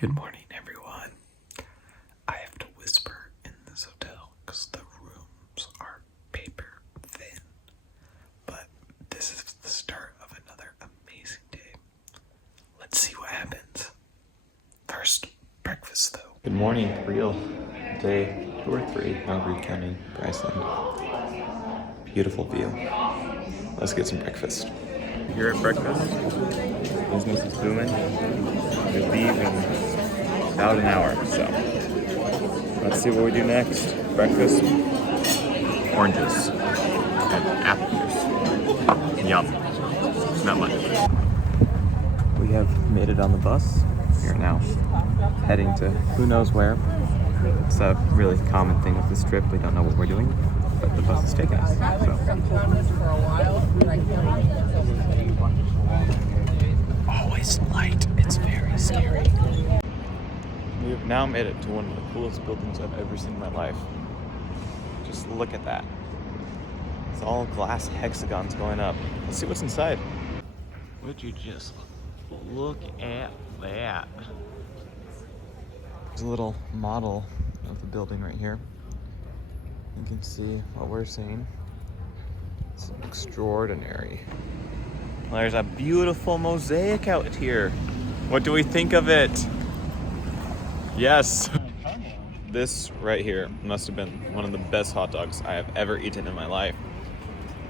Good morning, everyone. I have to whisper in this hotel because the rooms are paper thin. But this is the start of another amazing day. Let's see what happens. First, breakfast though. Good morning, real day 2 or 3, Calgary County, Iceland. Beautiful view. Let's get some breakfast. Here at breakfast, business is booming. We leave in about an hour, so let's see what we do next. Breakfast, oranges, and apple juice. Yum. Not much. We have made it on the bus. We are now heading to who knows where. It's a really common thing with this trip. We don't know what we're doing, but the bus is taking us. Always light. It's very scary. We have now made it to one of the coolest buildings I've ever seen in my life. Just look at that. It's all glass hexagons going up. Let's see what's inside. Would you just look at that? There's a little model of the building right here. You can see what we're seeing. It's extraordinary. Well, there's a beautiful mosaic out here. What do we think of it? Yes. This right here must have been one of the best hot dogs I have ever eaten in my life.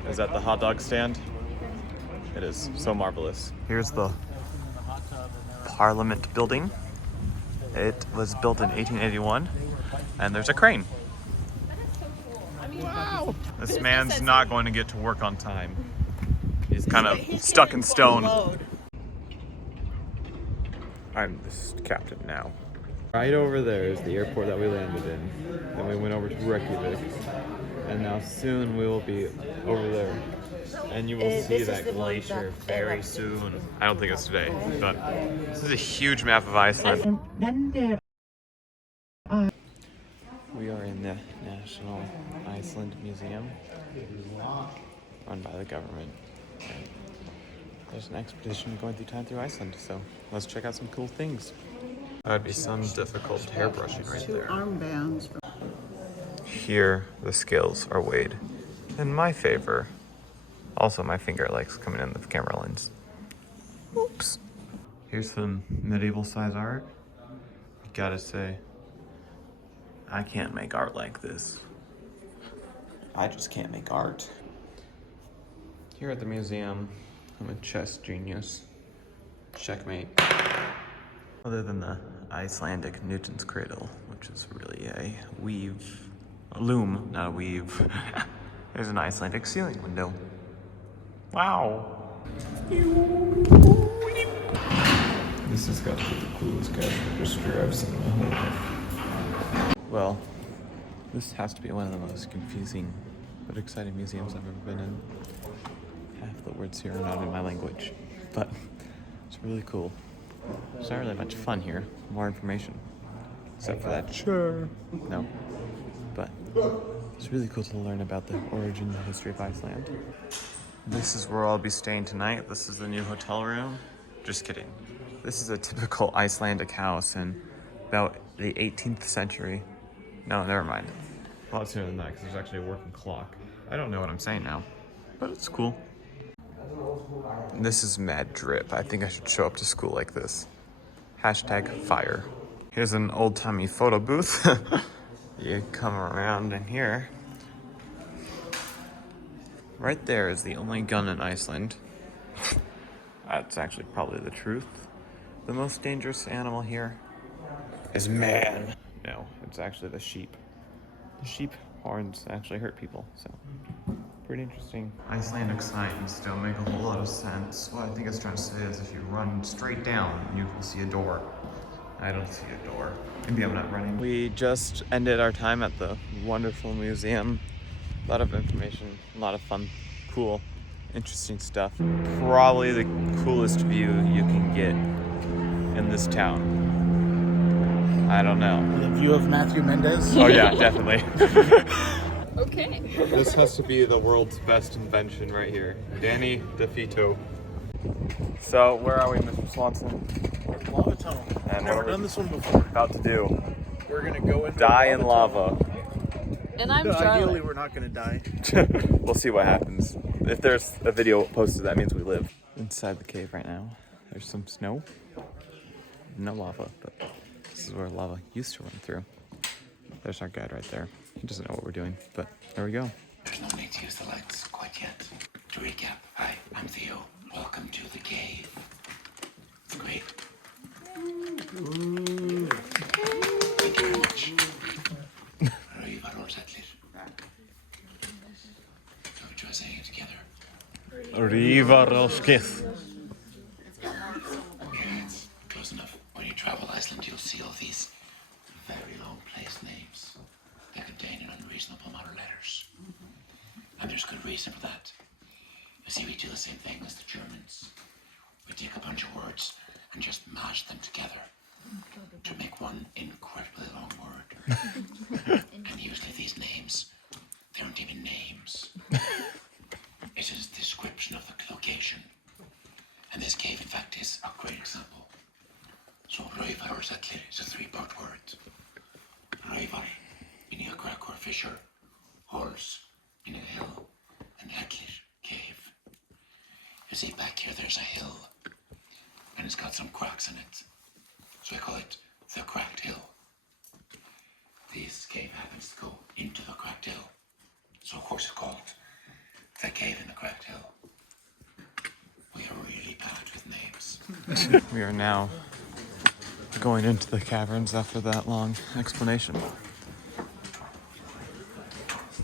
Is that the hot dog stand? It is so marvelous. Here's the Parliament building. It was built in 1881, and there's a crane. Wow! This man's not going to get to work on time. He's kind of stuck in stone. I'm the captain now. Right over there is the airport that we landed in. Then we went over to Reykjavik, and now soon we will be over there. And you will see that glacier very soon. I don't think it's today, but this is a huge map of Iceland. We are in the National Iceland Museum, run by the government. There's an expedition going through time through Iceland, so let's check out some cool things. That would be some difficult hairbrushing right there. Armbands. Here, the scales are weighed in my favor. Also, my finger likes coming in the camera lens. Oops. Here's some medieval size art. Gotta say, I can't make art like this. I just can't make art. Here at the museum, I'm a chess genius. Checkmate. Other than the Icelandic Newton's cradle, which is really a loom, not a weave. There's an Icelandic ceiling window. Wow. This has got to be the coolest cash register I've seen in my whole life. Well, this has to be one of the most confusing but exciting museums I've ever been in. Half the words here are not in my language, but it's really cool. It's not really much fun here. More information. Except for that. Sure. No. But it's really cool to learn about the origin and the history of Iceland. This is where I'll be staying tonight. This is the new hotel room. Just kidding. This is a typical Icelandic house in about the 18th century. No, never mind. A lot sooner than that, because there's actually a working clock. I don't know what I'm saying now, but it's cool. This is mad drip. I think I should show up to school like this. #fire. Here's an old-timey photo booth. You come around in here. Right there is the only gun in Iceland. That's actually probably the truth. The most dangerous animal here is man. No, it's actually the sheep. The sheep horns actually hurt people, so pretty interesting. Icelandic signs don't make a whole lot of sense. What I think it's trying to say is if you run straight down, you will see a door. I don't see a door. Maybe I'm not running. We just ended our time at the wonderful museum. A lot of information, a lot of fun, cool, interesting stuff. Probably the coolest view you can get in this town. I don't know. The view of Matthew Mendez. Oh yeah, definitely. Okay. This has to be the world's best invention right here. Danny DeVito. So where are we, Mr. Swanson? Lava tunnel. And we're what done we're this one before. about to do. We're gonna go into Die a in lava. And I'm Ideally, Charlotte. we're not gonna die. We'll see what happens. If there's a video posted, that means we live. Inside the cave right now. There's some snow. No lava, but this is where lava used to run through. There's our guide right there. He doesn't know what we're doing, but there we go. There's no need to use the lights quite yet. To recap, hi, I'm Theo. Welcome to the cave. It's great. Thank you very much. Röivar orðsællir. So we try saying it together. Yeah, it's close enough. When you travel Iceland, you'll see all these very long place names that contain an unreasonable amount of letters. And there's good reason for that. You see, we do the same thing as the Germans. We take a bunch of words and just mash them together to make one incredibly long word. And usually these names, they aren't even names. It is a description of the location. And this cave, in fact, is a great example. So Röivar orðsællir is a three-part word. Röivar, meaning a crack or fissure. Hols, meaning a hill. And Hellir, cave. You see, back here there's a hill. And it's got some cracks in it. So I call it the Cracked Hill. This cave happens to go into the Cracked Hill. So of course it's called the Cave in the Cracked Hill. We are really bad with names. We are now going into the caverns after that long explanation.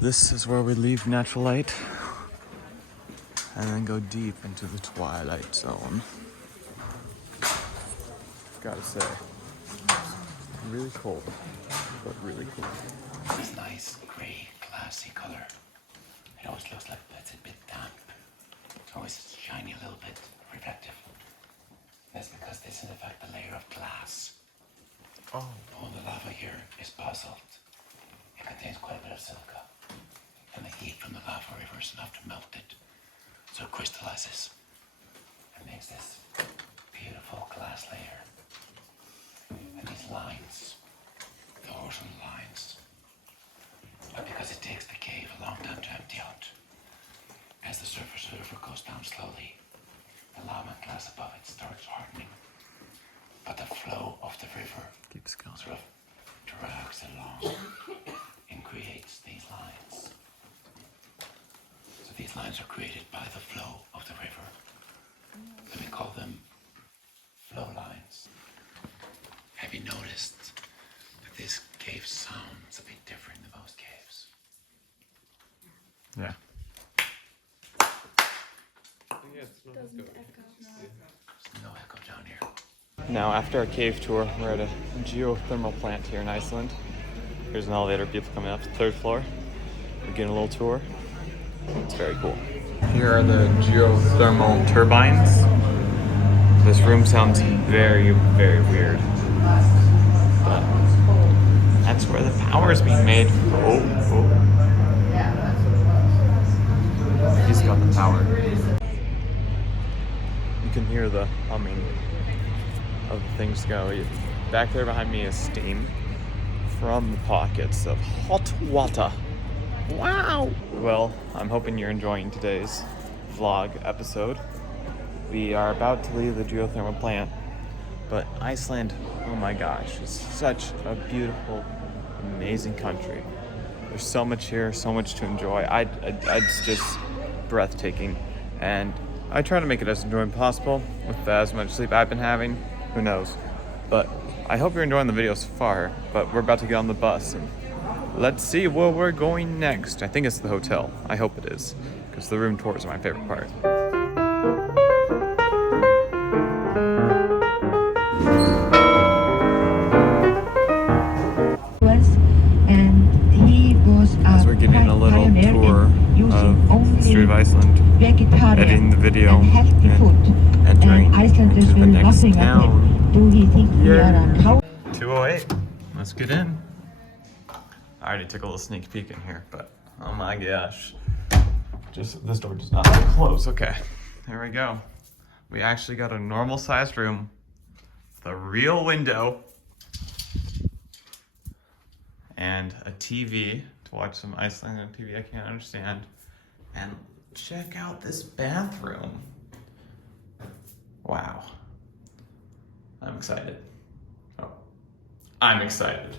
This is where we leave natural light and then go deep into the twilight zone. Gotta say, really cold, but really cool. This nice grey, glassy colour. It always looks like it's a bit damp. It's always shiny a little bit, reflective. That's because this is in fact a layer of glass. Oh. All the lava here is basalt. It contains quite a bit of silica. And the heat from the lava river is enough to melt it. So it crystallizes and makes this beautiful glass layer. And these lines, the horizontal lines, are because it takes the cave a long time to empty out. As the surface of the river goes down slowly, the lava and glass above it starts hardening. But the flow of the river Keeps going. sort of drags along and creates these lines. So these lines are created by the flow of the river. And we call them flow lines. Have you noticed that this cave sounds a bit different than most caves? Yeah. There's no echo down here. Now, after our cave tour, we're at a geothermal plant here in Iceland. Here's an elevator, people coming up to the third floor. We're getting a little tour. It's very cool. Here are the geothermal turbines. This room sounds very, very weird. But that's where the power is being made. Oh. He's got the power. You can hear the humming of the things go. Back there behind me is steam from the pockets of hot water. Wow! Well, I'm hoping you're enjoying today's vlog episode. We are about to leave the geothermal plant, but Iceland, oh my gosh, is such a beautiful, amazing country. There's so much here, so much to enjoy. It's just breathtaking, and I try to make it as enjoyable as possible with as much sleep I've been having. Who knows? But I hope you're enjoying the video so far, but we're about to get on the bus and let's see where we're going next. I think it's the hotel. I hope it is, because the room tours are my favorite part. And he was As we're getting a little tour of the Street of Iceland, editing the video, and entering Icelanders into the will next nothing town. Do he think we are a cow? 208. Let's get in. I already took a little sneak peek in here, but oh my gosh. Just this door does not close. Okay, there we go. We actually got a normal sized room, the real window, and a TV to watch some Icelandic TV I can't understand. And check out this bathroom. Wow. I'm excited. Oh, I'm excited.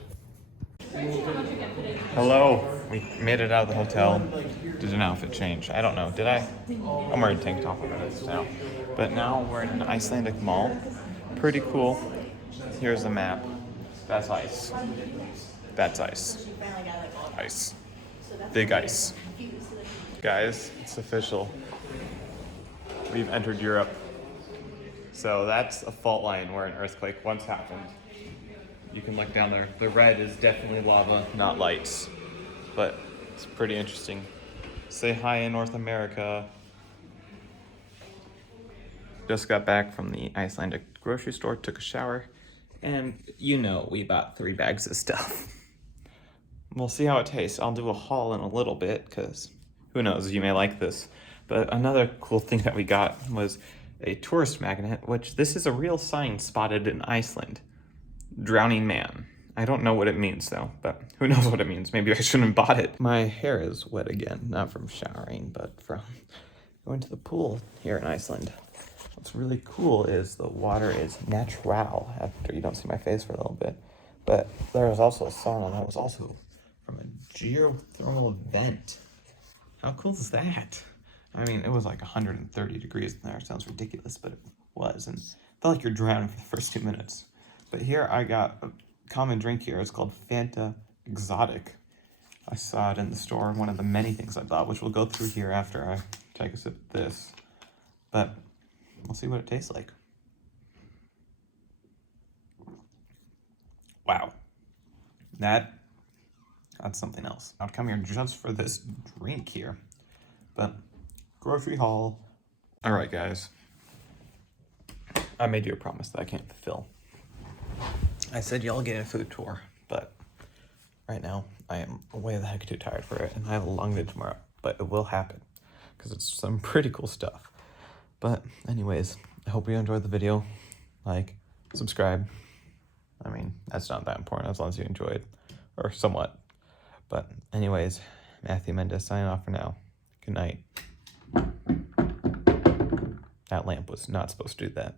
Hello. We made it out of the hotel. Did an outfit change? I don't know. Did I? I'm wearing a tank top now. But now we're in an Icelandic mall. Pretty cool. Here's the map. That's ice. That's ice. Ice. Big ice. Guys, it's official. We've entered Europe. So that's a fault line where an earthquake once happened. You can look down there. The red is definitely lava, not lights. But it's pretty interesting. Say hi in North America. Just got back from the Icelandic grocery store, took a shower, and you know we bought 3 bags of stuff. We'll see how it tastes. I'll do a haul in a little bit, because who knows, you may like this. But another cool thing that we got was a tourist magnet, which this is a real sign spotted in Iceland. Drowning man. I don't know what it means though, but who knows what it means. Maybe I shouldn't have bought it. My hair is wet again, not from showering, but from going to the pool here in Iceland. What's really cool is the water is natural after you don't see my face for a little bit. But there was also a sauna that was also from a geothermal vent. How cool is that? I mean, it was like 130 degrees in there. It sounds ridiculous, but it was. And it felt like you're drowning for the first 2 minutes. But here I got a common drink here. It's called Fanta Exotic. I saw it in the store, one of the many things I bought, which we'll go through here after I take a sip of this. But we'll see what it tastes like. Wow. That's something else. I'd come here just for this drink here. But grocery haul. All right, guys. I made you a promise that I can't fulfill. I said y'all get a food tour, but right now I am way the heck too tired for it, and I have a long day tomorrow, but it will happen because it's some pretty cool stuff. But anyways, I hope you enjoyed the video. Like, subscribe. I mean, that's not that important as long as you enjoy it, or somewhat. But anyways, Matthew Mendes signing off for now. Good night. That lamp was not supposed to do that.